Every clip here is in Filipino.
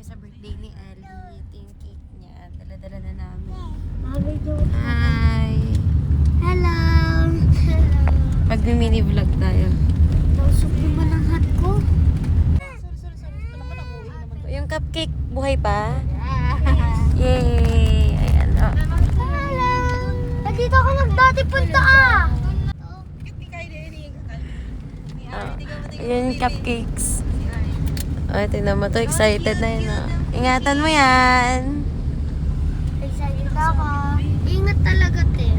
kami sa birthday ni Ellie. Ito yung cake niya. Dala-dala na namin. Hi. Hello! Mag-mini vlog tayo. Nausok naman ang hat ko. Yung cupcake, buhay pa? Yay! Ayan, oh. Hello! Nandito ako nagdati punta ah! Ayan yung cupcakes. Oh, tingnan mo to. Excited na yun, oh. Ingatan mo yan. Excited ako. Ingat talaga, te.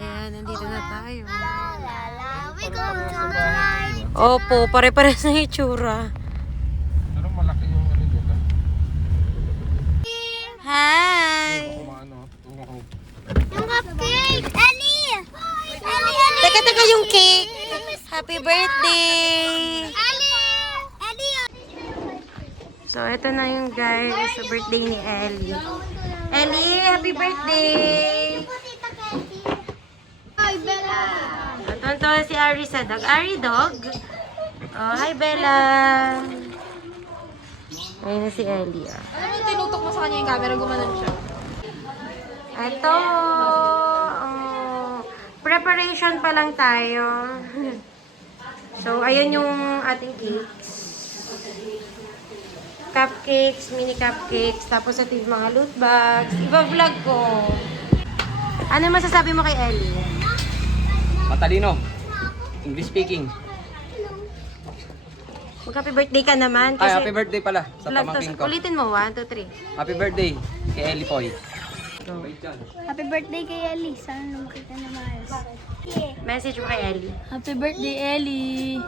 Ayan, nandito na tayo. We go to the light. Opo, pare-pares na itsura. Pero malaki yung ano dito. Hi! Yung cupcake! Ellie! Ellie! Teka, yung cake! Happy birthday! Ellie! So, ito na yung guys sa birthday ni Ellie. Ellie, happy birthday! Hi, Bella! Tonto si Ari sa dog. Ari dog? Oh, hi Bella! Ayun na si Ellie. Oh. Alam mo, tinutok mo sa kanya yung camera, gumanon siya. Ito, preparation pa lang tayo. So, ayun yung ating cakes. Cupcakes, mini cupcakes, tapos ito yung mga loot bags. Iba-vlog ko. Ano masasabi mo kay Ellie? Matalino. English speaking. Mag-happy birthday ka naman. Ay, Kasi happy birthday pala sa vlog to. pamangkin ko. Ulitin mo, 1, 2, 3. Happy birthday kay Ellie Poy. Happy birthday kay Ellie. Sana na makita na maayos. Message mo kay Ellie. Happy birthday, Ellie!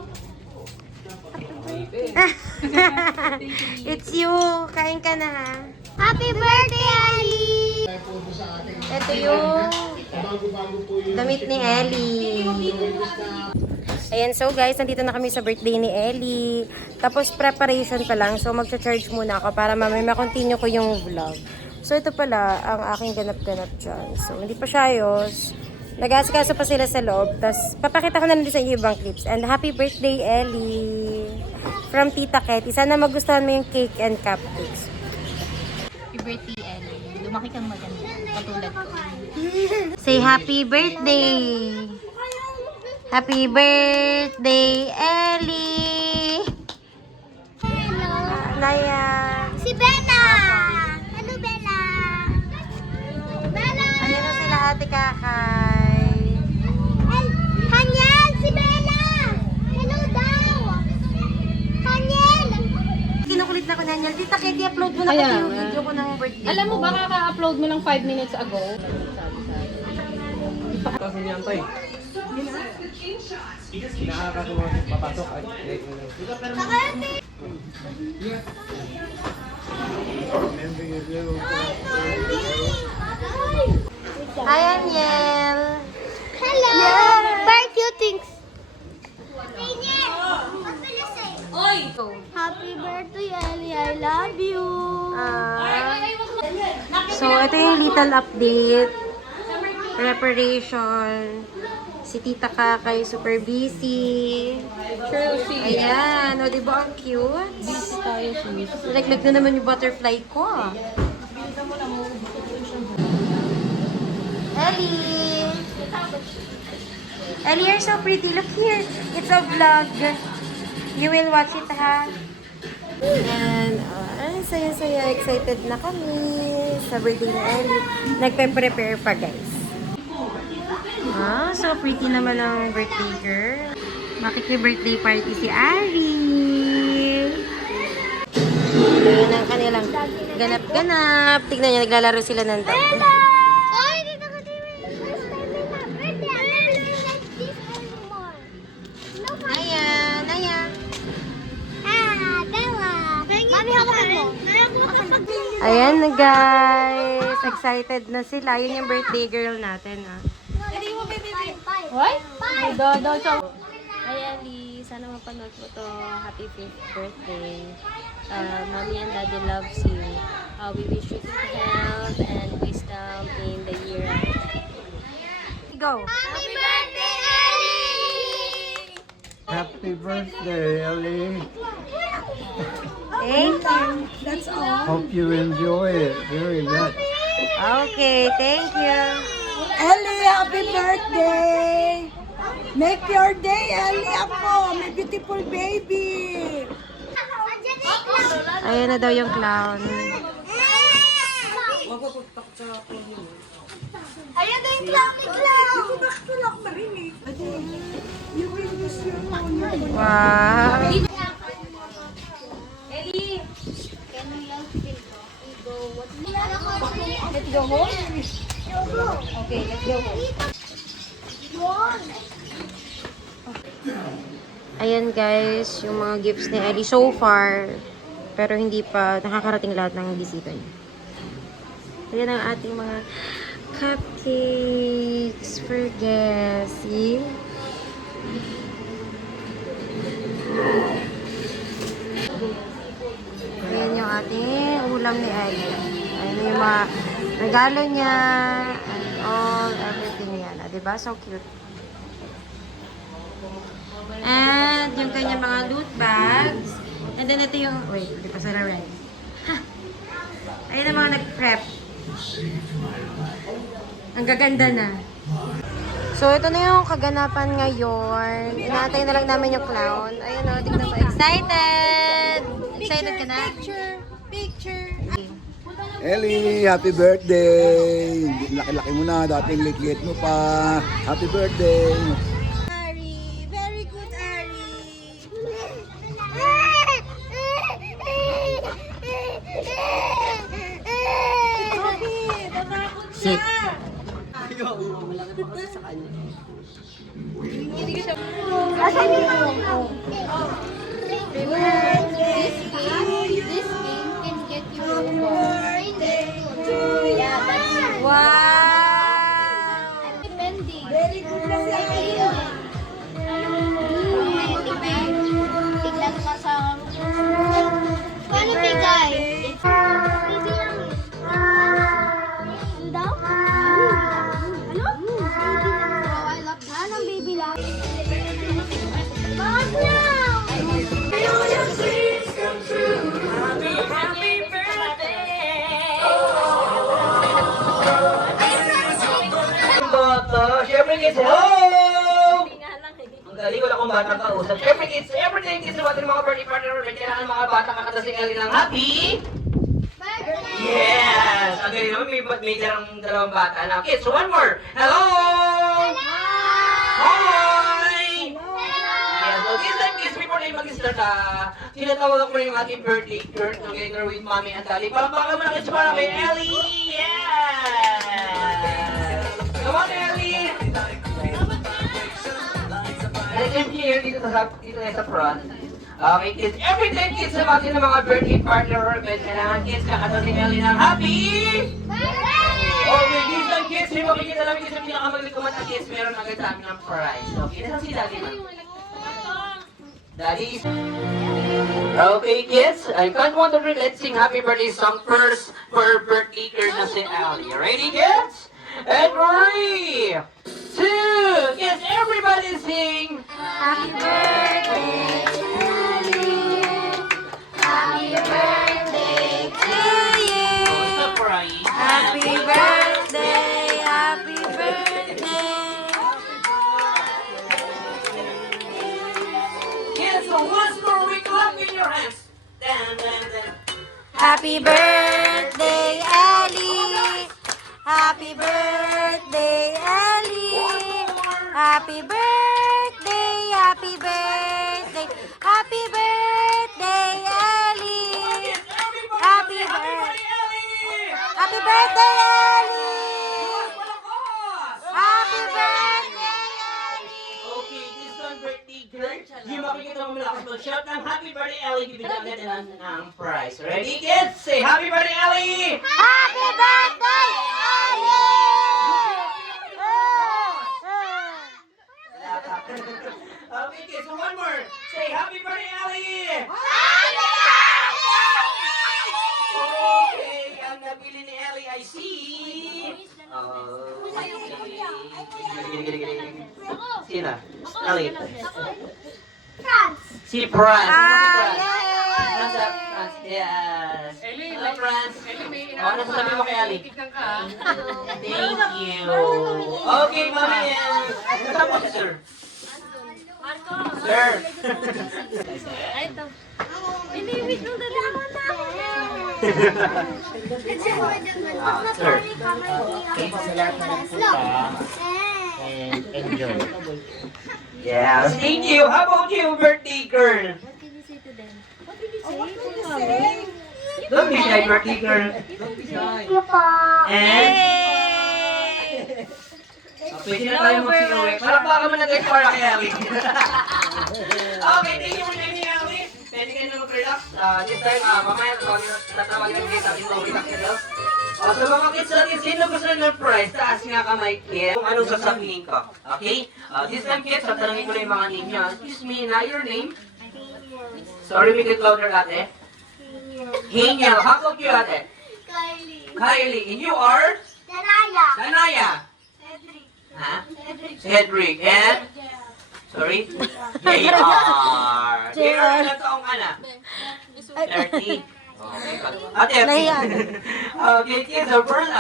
It's you. Kain ka na ha. Happy birthday, Ellie! Ito yung damit ni Ellie. Ayan, so guys, nandito na kami sa birthday ni Ellie. Tapos preparation pa lang. So magcha-charge muna ako para mamaya ma-continue ko yung vlog. So ito pala ang aking ganap-ganap dyan. So hindi pa siya ayos. Nag-aasikaso pa sila sa loob. Tapos papakita ko na lang sa inyo ibang clips. And happy birthday, Ellie! From Tita Ketty. Sana magustuhan mo yung cake and cupcakes. Happy birthday, Ellie. Lumaki kang maganda. Katulad ko. Say happy birthday! Happy birthday, Ellie! Hello! Naya! Si Bella! Hello, Bella! Bella! Ayan na sila ate Kakay. Hanyel! Si Bella! Hello daw! Hanyel! Kinukulit na ko na Daniel. Tita Ketty, upload mo na kasi yung video ko ng birthday. Alam mo ba, kaka-upload mo lang 5 minutes ago? Tapos niyan to eh. Papasok ay late mo lang. Hi, Daniel! Hello! Where you think? Hanyel! Happy birthday, Ellie! I love you! So, ito yung little update. Preparation. Si Tita Kakay, super busy. Ayan. O, diba ang cute? Nalaglag na naman yung butterfly ko. Ellie! Ellie, you're so pretty. Look here. It's a vlog. You will watch it, ha? And, saya-saya. Excited na kami sa birthday ni Ellie. Nagpe-prepare pa, guys. So pretty naman ang birthday girl. Makiki-birthday party si Ari. Ayan ang kanilang ganap-ganap. Tignan niyo, naglalaro sila ng dog. Oy, dito ka din. First time in my birthday. I never seen like this anymore. No, Ayan, ayan. Bella. Mami, hawakan mo. Ayan na guys. Excited na sila. Yun yung birthday girl natin. What? Dodo, so... Hi, Ellie. Sana mapanood mo to. Happy 5th birthday. Mommy and Daddy loves you. We wish you good health and wisdom in the year ahead. Go. Happy birthday, Ellie! Happy birthday, Ellie. Thank you. Hope you enjoy it very much. Okay, thank you. Ellie, happy birthday! Make your day, Ellie, ako! My beautiful baby! Ayan na daw yung clown. Ayan na yung clown ni Clown! Tulak marinig. You will use your phone. Wow. Can we go? Let's go home? Okay, let's go home. Ayan guys, yung mga gifts ni Ellie so far. Pero hindi pa nakakarating lahat ng bisita niya. Ayan ang ating mga cupcakes for guests. See? Ayan yung ating ulam ni Ellie. Ayan yung mga regalo niya and all, everything yan. Diba? So cute. And yung kanyang mga loot bags. And then ito yung, wait, hindi pa sila ready. Ayun ang mga nag-prep. Ang gaganda na. So, ito na yung kaganapan ngayon. Inaantay na lang namin yung clown. Ayun o, tignan mo. Excited! Excited ka na? Picture! Ellie, happy birthday! Laki-laki mo na, dating lit-lit mo pa. Happy birthday! Ari, very good, Ari. Sit. Asan yung This game can get you Yeah, but Wow! depending. Very good kasi, Ari. Tignan mo sa... Paano bigay? Baby lang. Ano daw? Ano? Baby lang. Oh, I love that. Anong baby lang? Bakit now? Bata, syempre kids, hello! Ang galing, wala akong batang kausap. Syempre kids, everything kids naman mga birthday partner, may kailangan mga bata kakasing galing ng happy. Yes! Ang galing naman, may dalawang bata na. Kids, so one more. Hello! Hi! Yes, so this time kids, before tayo mag-start, tinatawag ako na yung ating birthday girl together with Mommy and Daddy. Palakpakan mo na kids para kay Ellie! Yes! Come on, Ellie! And then here, dito na sa front. Okay, kids, every time kids sa mga mga birthday partner or event, kailangan kids kakatating Ellie ng happy! Or with this time kids, yung makikita namin kids sa pinakamagaling kumanta kids, meron agad sa amin ng prize. Okay, nasa si Daddy na? Daddy? Okay, kids, I can't want to let's sing happy birthday song first for birthday girl na si Ellie. Ready, kids? And 3, 2, kids, everybody sing! Happy birthday, Ellie. Happy birthday to you. Stop crying. Happy birthday, happy birthday. Kids, so once more, we clap in your hands. Dan, dan, dan. Happy birthday, Ellie. Happy birthday, Ellie. Happy birthday, happy birthday. Happy birthday, Ellie. Happy birthday. Ellie! Happy birthday, Ellie. Malakas! Happy birthday, Ellie. Okay, this one birthday girl. Yung makikita mo malakas mag-shout ng happy birthday, Ellie. Bibigyan natin ng prize. Ready, kids? Say happy birthday, Ellie! Happy birthday, Ellie. Okay, kids, so one more. Say happy birthday, Ellie! Okay, ang nabili ni Ellie ay si... Sino? Ellie. France. Si France. Ah, France. France. Yes. Hello, France. Ano sasabi mo kay Ali? Thank you. Okay, Mami. Kasama si Sir. Sir. Ay, ito. Hindi, wait mo dali. Sir. Yes. Thank you. How about you, birthday girl? What did you say to them? What did you say? Don't be shy, birthday girl. Thank you po. And? Pwede na tayo mag-sinuwi. Parang baka man nag para kay Ali. Okay, thank you for joining me, Ali. Pwede kayo na mag-relax. This time, mamaya, tatawag natin kayo sa akin to relax na daw. Sa mga kids natin, sino gusto ng prize? Taas nga kamay, kids. Kung anong sasabihin ko. Okay? This time, kids, tatanungin ko na yung mga name nyo. Excuse me, na your name? Sorry, make it louder, ate. Hinyo. How about you, ate? Kylie. Kylie. And you are? Danaya. Danaya. Cedric. Ha? Cedric. Cedric. And? Sorry? JR. JR, ilang taong ka na? 30. Okay. Ate, okay, kids, so first,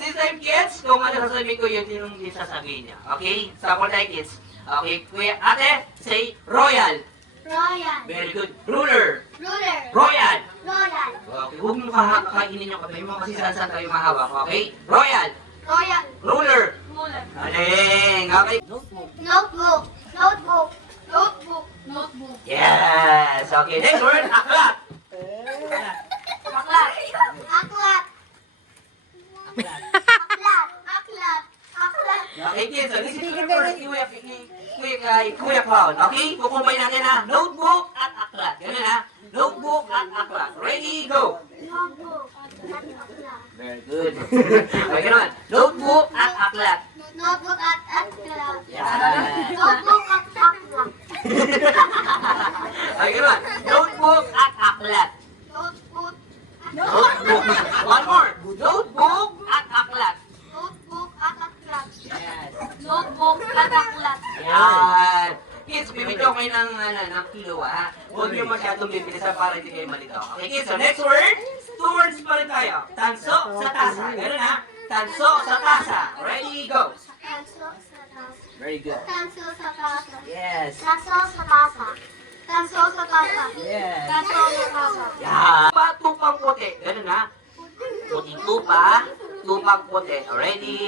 this time, kids, kung ano sasabihin ko, yun yung sasabihin niya. Okay? Sample tayo, kids. Okay, kuya, ate, say, royal. Royal. Very good. Ruler. Ruler. Royal. Royal. Okay, huwag mo kakainin yung kamay mo kasi saan kayo mahawak. Okay? Royal. Royal. Ruler. Ruler. Aling. Okay. Notebook. Notebook. Notebook. Notebook. Yes. Okay, next word, aklat. Aklat. Aklat. Aklat. Aklat. Aklat. Okay, kids, so this is the first Kuya Clown. Okay? Kukumbay natin ha. Notebook at aklat. Ganun ha. Notebook at aklat. Ready, go. Notebook. At aklat. Very good. Okay, ganun. Notebook at aklat. Notebook at aklat. Yan. Notebook at aklat. Okay, ganun. Notebook at aklat. Notebook. Notebook. One more. Notebook at aklat. Notebook at aklat. Yes. Notebook at aklat. Yan. Kids, bibitaw kayo ng kilo, ha? Huwag niyo masyadong bibilisan para hindi kayo malito. Okay, kids, so next word, two words pa rin tayo. Tanso sa tasa. Ganun, ha? Tanso sa tasa. Ready, go. Tanso sa tasa. Very good. Tanso sa tasa. Yes. Tanso sa tasa. Tanso sa tasa. Yes. Tanso sa tasa. Yan. Tupa, tupang puti. Ganun, ha? Puting tupa, tupang puti. Ready?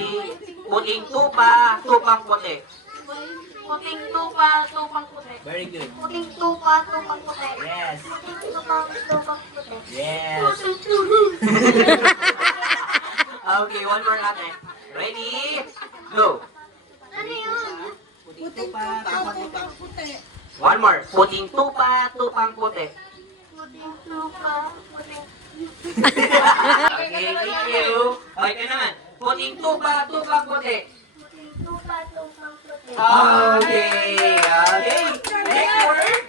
Puting tupa, tupang puti. Puting tupa, tupang puti. Very good. Puting tupa, tupang puti. Yes. Puting tupa, tupang puti. Yes. Okay, one more natin. Ready? Go. Ano yun? One more. Puting tupa, tupang puti. Puting tupa, puting... Okay, thank you. Okay ka naman. Puting tupa, tupang puti. Puting tupa, tupang puti. Okay. Okay. Next word.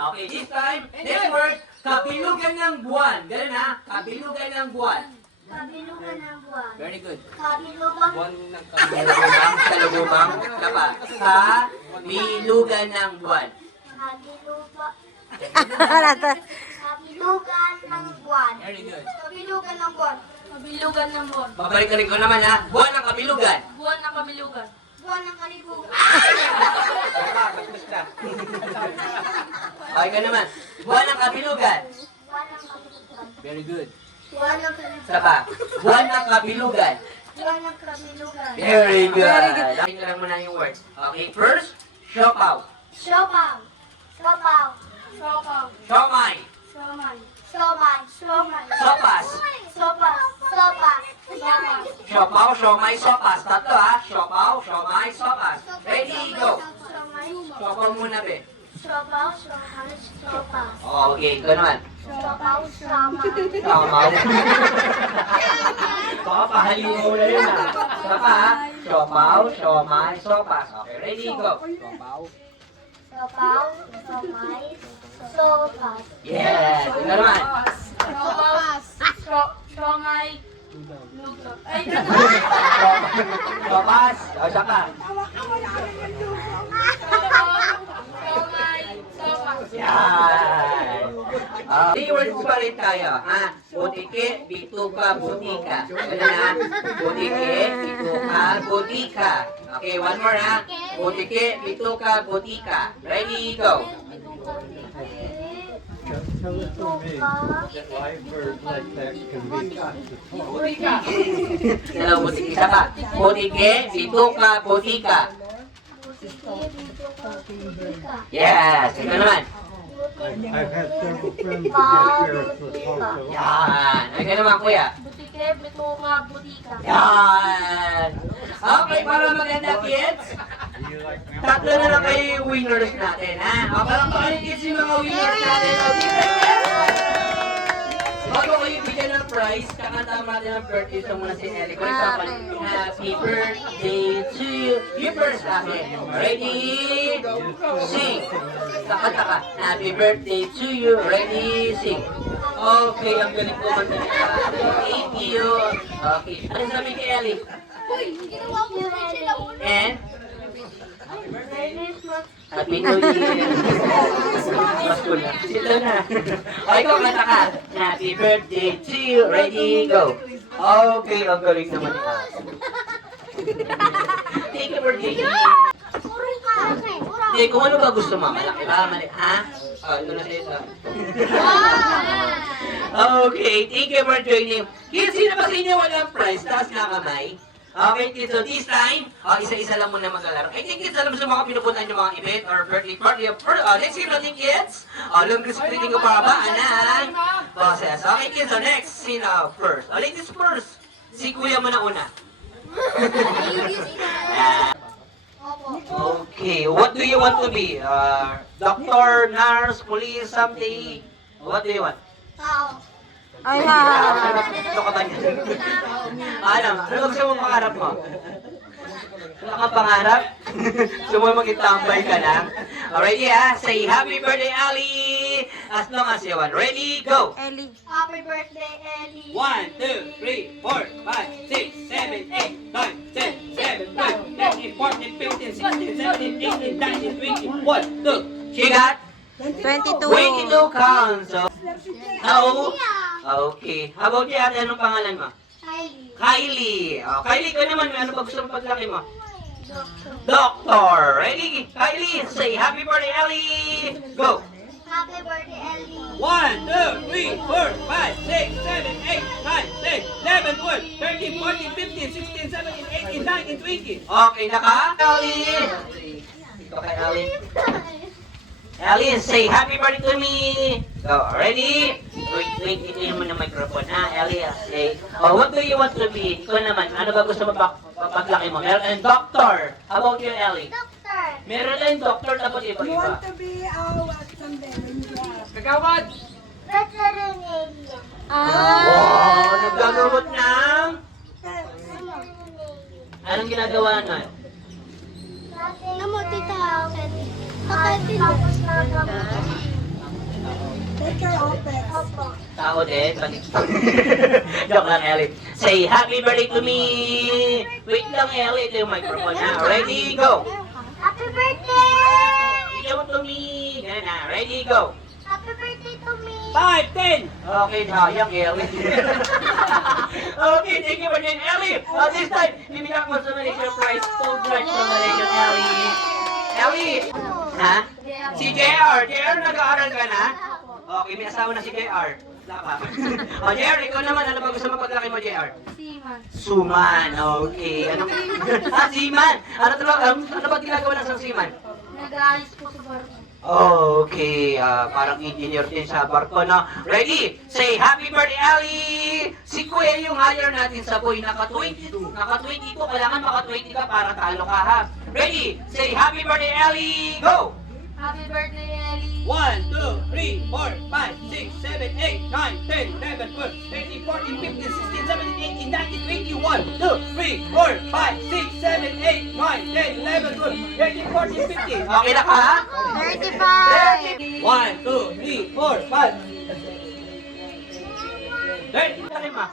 Okay, this time. Next word. Kabilugan ng buwan. Ganun ha? Kabilugan ng buwan. Kabilugan ng buwan. Very good. Kabilugan. Salubang. Salubang. Kapa. Kabilugan ng buwan. Kabilugan. Nata. Kabilugan ng buwan. Very good. Kabilugan ng buwan. Kabilugan ng buwan. Babalik ko naman ha. Buwan ng kabilugan. Buwan ng kabilugan. Buwan ng kalibugan. Okay ka naman. Buwan ng kabilugan. Buwan ng kabilugan. Very good. Buwan ng kabilugan. Isa pa. Buwan ng kabilugan. Buwan ng kabilugan. Very good. Sabihin ko lang muna yung words. Okay, first, siopaw. Siopaw. Siopaw. Siopaw. Siomay. Siomay. Siomay. Siomay. Sopas. Sopas. Sopas. Sopas. Siopaw, siomay, sopas. Tatlo ha. Siopaw, siomay, sopas. Ready, go. Siopaw muna, be. Siopaw. Siomay. Sopas. Okay, ikaw naman. Siopaw. Siomay. Siopaw. Baka pahalimaw na yun ha. Isa pa ha. Siopaw, siomay, sopas. Okay, ready, go. Siopaw. Siopaw. Siomay. Sopas. Yes. Ikaw naman. Sopas. Siomay. Ay, Sopas. O, isa pa. Siomay. Yan. Keywords pa rin tayo, ha? Butike, bituka, butika. Ganun na. Butike, bituka, butika. Okay, one more ha. Butike, bituka, butika. Ready, go. Butika. Hello, butike. Isa pa. Butike, bituka, butika. Yes, ito naman. I've had several friends who get sheriff with also. Yan. Ito naman, kuya. Butike, bituka, butika. Yan. Okay, para maganda, kids. Tatlo na lang kayo yung winners natin, ha? O, parang paano kids yung mga winners natin? O, bago ko yung bigyan ng prize, kakanta natin ang birthday song muna si Ellie. For example, happy birthday to you. You first natin. Ready? Sing. Kakanta ka. Happy birthday to you. Ready? Sing. Okay, ang galing ko magkakita. Thank you. Okay. Ano sabi kay Ellie? And? Happy New Year. Mas cool na. Sila na. O, ikaw kanta ka. Happy birthday to you. Ready, go. Okay, ang galing naman ka. Thank you for taking me. Hindi, kung ano ba gusto mo? Malaki ba? Mali, ha? Ito na sa'yo. Okay, thank you for joining. Kids, sino ba sa inyo walang prize? Taas na kamay. Okay, kids, so this time, isa-isa lang muna maglalaro. I think kids, alam sa mga pinupuntahan yung mga event or birthday party of next year natin, kids. Long screening ko pa ba? Anan? Process. Okay, kids, so next, sino first? Ladies first. Si kuya mo na una. Okay, what do you want to be? Doctor, nurse, police, something? What do you want? Ay, ha. Ito ka ba niya? Ano gusto mong pangarap mo? Wala kang pangarap? Gusto mo magitambay ka lang? Alrighty ha, say happy birthday Ali! As long as you want. Ready, go! Ellie. Happy birthday, Ellie. 1, 2, 3, 4, 5, 6, 7, 8, 9, 10, 11, 12, 13, 14, 15, 16, 17, 18, 19, 20, 1, 2. She got 22. 22 counts. So, how? Okay. How about you, ate? Anong pangalan mo? Kylie. Kylie. Oh, Kylie, ko naman. Ano ba gusto mong paglaki mo? Doctor. Ready? Kylie, say happy birthday, Ellie. Go. Happy birthday, Ellie. 1, 2, 3, 4, 5, 6, 7, 8, 9, 10, 11, 12, 13, 14, 15, 16, 17, 18, 19, 20. Okay na ka? Ellie. Ito kay Ellie. Ellie, say happy birthday to me. Go, ready? Wait, ito yung muna microphone, ha? Ellie, say, what do you want to be? Ikaw naman, ano ba gusto mo paglaki mo? Meron tayong doctor. How about you, Ellie? Doctor. Meron tayong doctor, tapos You iba-iba. want to be someday when you grow up. Kagawad! Veterinarian. Wow, naggagamot ng... Anong ginagawa nun? Gamot ito. Tapos na gamot. Take care of pets. Opo. Tao din. Joke lang, Ellie. Say happy birthday to me. Wait lang, Ellie. Ito yung microphone na. Ready, go. Happy birthday! Ikaw to me. Ganun na. Ready, go. Happy birthday to me! 5, 10. Okay, sayang, Ellie. Okay, thank you for joining, Ellie. This time, bibigyan ko sa Malaysia prize. Congrats sa Malaysia, Ellie. Ellie! Ha? Si JR. JR, nag-aaral ka na? Okay, may asawa na si JR. Wala pa. O, JR, ikaw naman. Ano ba gusto mo paglaki mo, JR? Suman. Okay. Ano? Seaman. Ano ba ginagawa ng isang seaman? Nag-aalis po sa barko. Okay, parang engineer din sa barko, no? Ready? Say happy birthday, Ali! Si Kuya yung hire natin sa boy. Naka-22. Naka-22. Kailangan maka-20 ka para talo ka, ha? Ready? Say happy birthday, Ali! Go! Happy birthday, Ellie! 1, 2, 3, 4, 5, 6, 7, 8, 9, 10, 11, 12, 13, 14, 15, 16, 17, 18, 19, 20, 1, 2, 3, 4, 5, 6, 7, 8, 9, 10, 11, 12, 13, 14, 15. Okay na ka? 35. 1, 2, 3, 4, 5. Dali ma.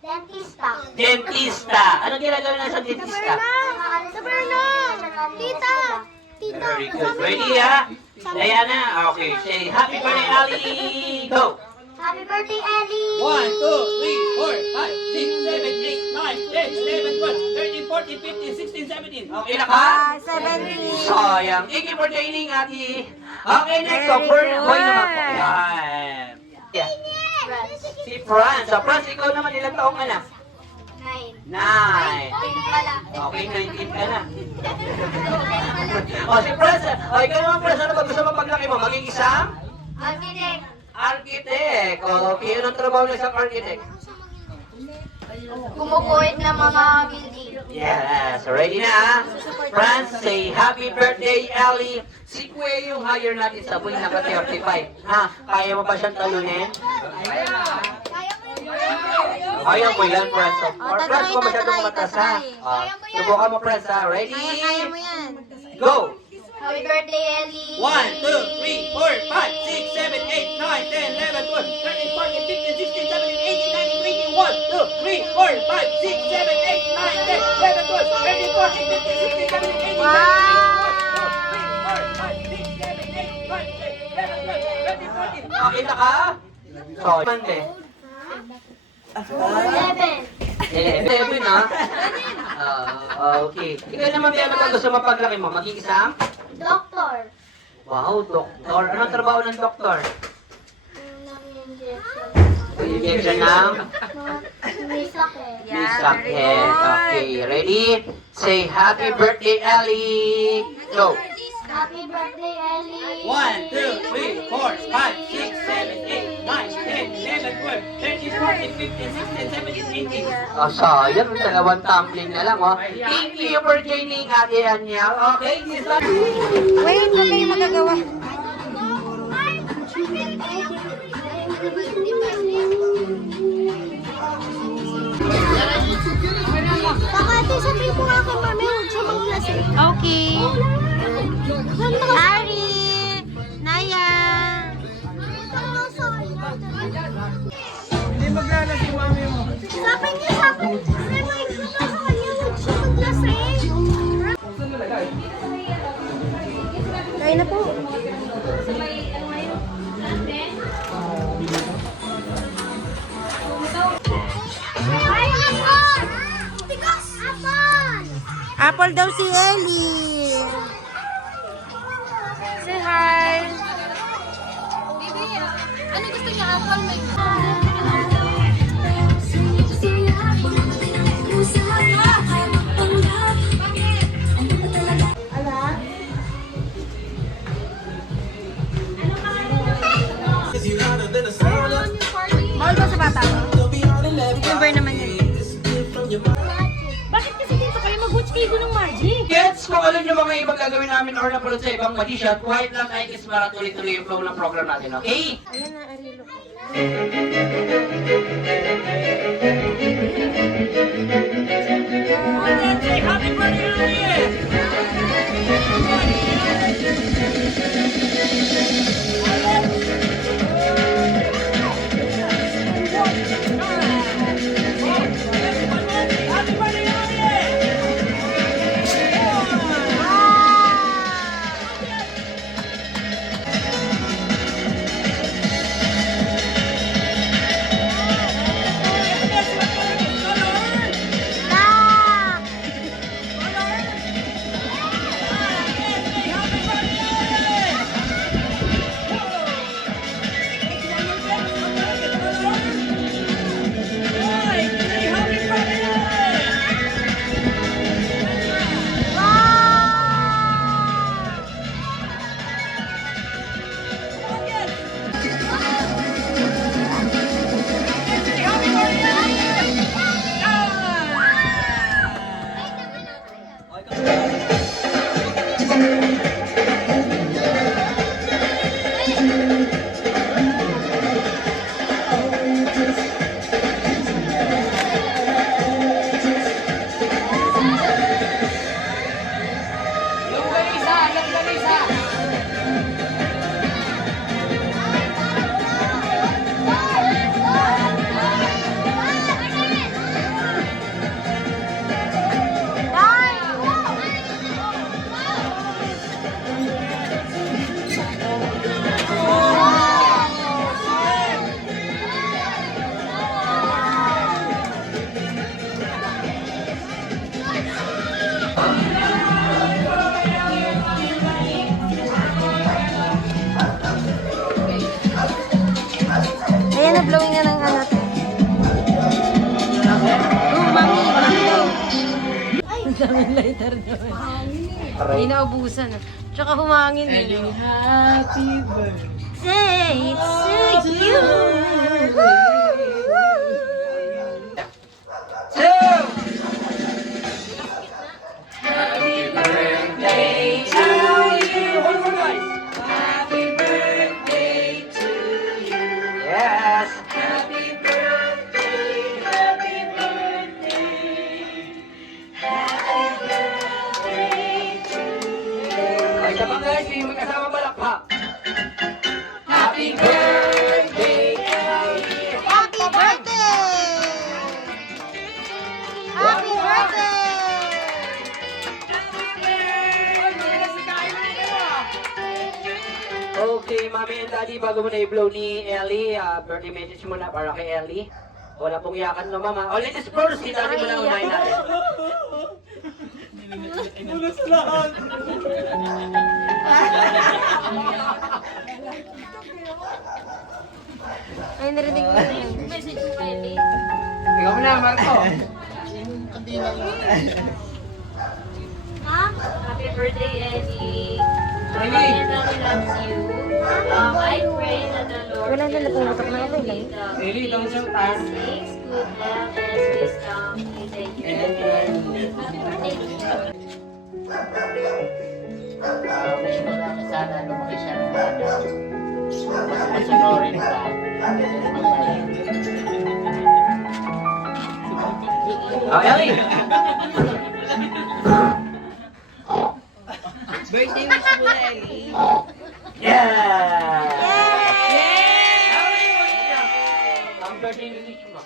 Dentista. Dentista. Ano ginagawa na sa dentista? Sa Vernon! Tita! Tita. Very good. Ready, ha? Diana, okay. Say, happy birthday, Ali. Go. Happy birthday, Ellie! 1, 2, 3, 4, 5, 6, 7, 8, 9, 10, 11, 12, 13, 14, 15, 16, 17. Okay na ka? 70. Sayang. Thank you for joining, Ate. Okay, next. So, boy naman po. Yan. Yeah. Si Franz. So, Franz, ikaw naman ilang taong ka na? 9. 9. Okay, 19 ka na. O, si Franz. O, ikaw naman, Franz. Ano ba gusto mo paglaki mo? Maging isang? Architect. Okay, anong trabaho ng isang architect? Kumukuit ng mga building. Yes, ready na? Franz, say happy birthday, Ellie. Si Kuya yung hire natin sa buhay na 35. Ha? Kaya mo ba siyang talunin? Kaya mo yan, Franz. So, Franz, kung masyadong matas, ha? Subukan mo, Franz, ha? Ready? Kaya mo yan. Go! Happy birthday, Ellie! 1, 2, 3, 4, 5, 6, 7, 8, 9, 10, 11, 12, 13, 14, 15, 16, 17, 18, 19, 20, 1, 2, 3, 4, 5, 6, 7, 8, 9, 10, 11, 12, 13, 14, 15, 16, 17, 18, 19, 20, 1, 2, 3, 4, 5, 6, 7, 8, 9, 10, 11, 12, 13, 14. Okay na ka? So, mande. 11, ha? Okay. Ikaw naman, Bea, ano ba gusto mo paglaki mo? Maging isang? Doctor! Wow, doktor. Anong trabaho ng doktor? Injection ng? May sakit. May sakit. Okay, ready? Say happy birthday, Ellie. Go. Happy birthday, Ellie! 1, 2, 3, 4, 5, 6, 7, 8, 9, 10, 11, 12, 13, 14, 15, 16, 17, 18. Oh, sayang. Dalawang tumbling na lang, oh. Thank you for joining, Ate Anya. Okay, this is Wait, huwag kayo magagawa. Kakati, sabihin mo nga kay mami, huwag siya maglasing. Okay. Ari! Naya! Hindi maglalas yung mami mo. Sabi niya sa akin, sabi ko na kaya huwag siya maglasing. Kain na po. Apple daw si Ellie. Say hi. Ano gusto niya? Apple may... Bawal ba sa bata mo? December naman yun. Bakit kasi dito kayo mag-watch ng magic? Gets, kung alam nyo mga ibang gagawin namin or napulot sa ibang magician, quiet lang tayo kasi para tuloy-tuloy yung flow ng program natin, okay? Ayan na, Arilo. Say happy birthday! Happy birthday! blowing nga ng ano. Mami daw. Ang daming lighter naman. Ay, naubusan. Tsaka humangin eh. Happy Say to you. Happy birthday to you. One more guys. Happy birthday to you. Yes. Happy birthday. Happy birthday. Happy birthday to you. Ay, sabang guys, yung may kasama balakpak. Happy birthday to you. Happy birthday! Happy birthday! Okay, Mami and Daddy, bago mo na i-blow ni Ellie, birthday message mo na para kay Ellie. Wala pong iyakan no, Mama. Oh, let's first, si Daddy mo na unahin natin. Ay, narinig mo yun. Message mo kay Ellie. Ikaw na, Marco. Happy birthday, Ellie. Ellie. And Daddy loves you. I pray that the Lord Wala na napumutok na ako lang. Ellie, don't show time. Thanks, good health, and wisdom. Thank you. Happy birthday. Wish ko lang sana lumaki siya ng mas masunurin pa. Oh, Ellie. Birthday wish mo na, Ellie. Yeah! Ang birthday wish mo.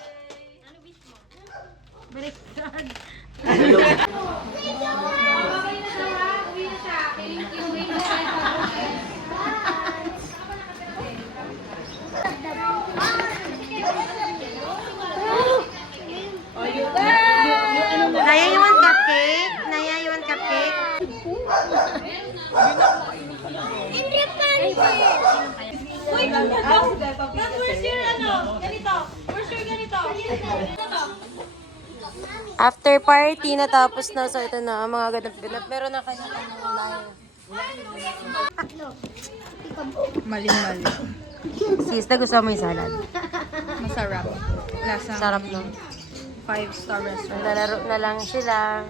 Naya, you want cupcake? Naya, you want cupcake? After party, natapos na. So, ito na, ang mga ganap-ganap. Meron na kayo ng live. Maling-mali. Sis, gusto mo yung salad? Masarap. Lasang Sarap, no? 5-star restaurant. Nalaro na lang sila.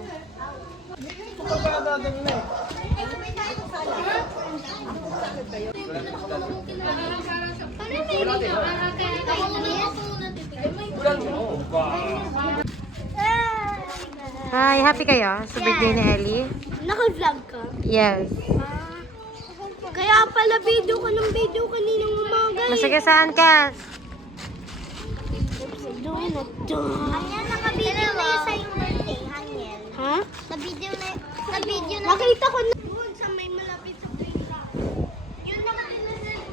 Hi, happy kayo sa birthday ni Ellie? Naka-vlog ka? Yes. Kaya pala video ka ng video kaninang umaga eh. Masagasaan ka? Hanyel, naka-video na yun sa yung birthday, Hanyel. Ha? Sa-video na nakita ko na doon sa may malapit sa pizza. Yun nakita sila.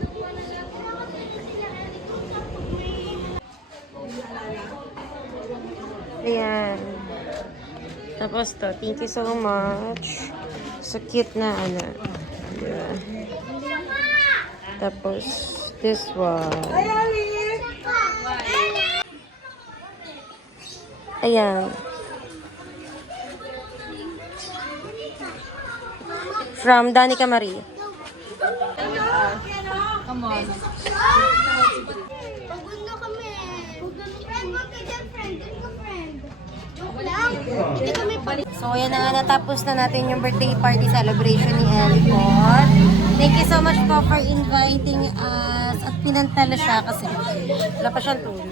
Ayan. Tapos to, thank you so much. So cute na ano. Diba? Tapos, this one. Ayan. From Danica Marie. Come on. Pagod na kami. Friend, wag ka dyan, friend. Good ka, friend. Joke lang. Hindi kami pag... So, ayan na nga, natapos na natin yung birthday party celebration ni Ellie po. Thank you so much po for inviting us. At pinantala siya kasi wala pa siyang tulog.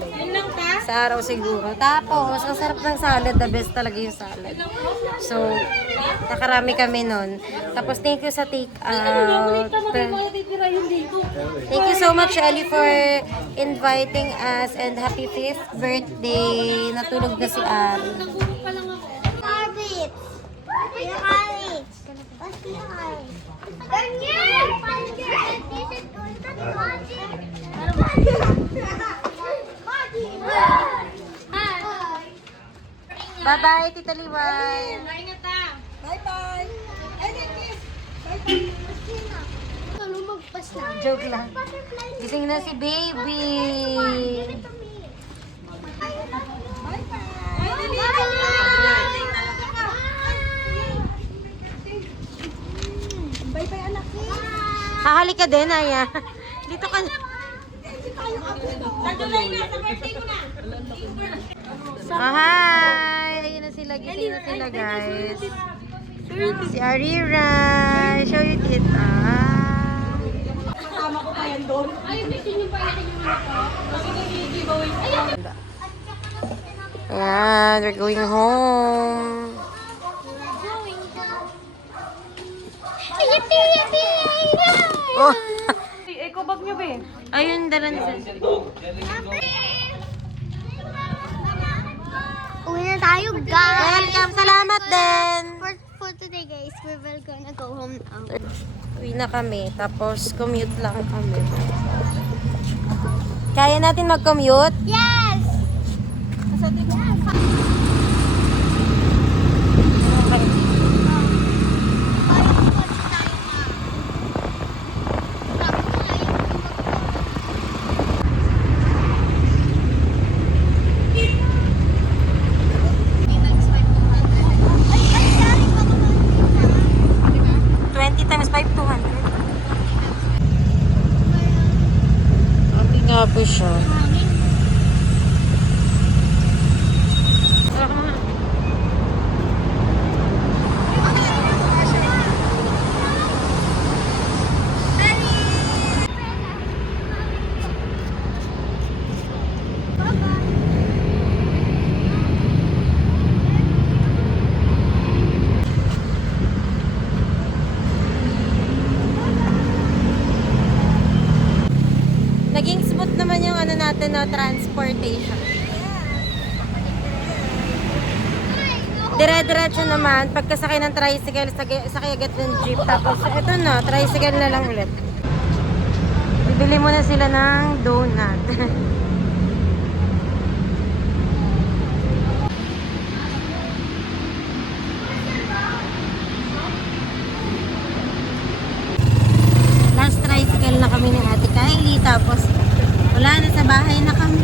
Sa araw siguro. Tapos, ang sarap ng salad. The best talaga yung salad. So, nakarami kami nun. Tapos, thank you sa take-out. Thank you so much, Ellie, for inviting us. And happy 5th birthday. Natulog na si Ari. Arbit. Kuya Ari. What's Kuya Ari? Daniel! Bye-bye, Tita Liwan. Bye-bye. Ano magpas na? Joke lang. Butterfly Gising na si baby. Bye-bye, anak. Hahali ka din, Aya. Dito ka na. Oh, hi! Ayun na sila. Gising na sila, guys. Si Arira. Show you tita. Kasama ko pa yan doon. Ayan, we're going home. Yippee, yippee, yippee. Oh. Eco bag niyo, be. Ayun, dalan sa... Uwi na tayo, guys. Welcome, salamat din. For today, guys, we will gonna go home now. Uwi na kami, tapos commute lang kami. Kaya natin mag-commute? Yes! Ay, 20 times 5, 200. Grabe nga po siya. Tara ka mga. Naging smooth naman yung ano natin na transportation. Dire-diretso naman, pagkasakay ng tricycle, sakay agad ng jeep. Tapos, eto na, tricycle na lang ulit. Bibili muna sila ng donut. Last tricycle na kami ni Ate Kylie. Tapos, wala na, sa bahay na kami.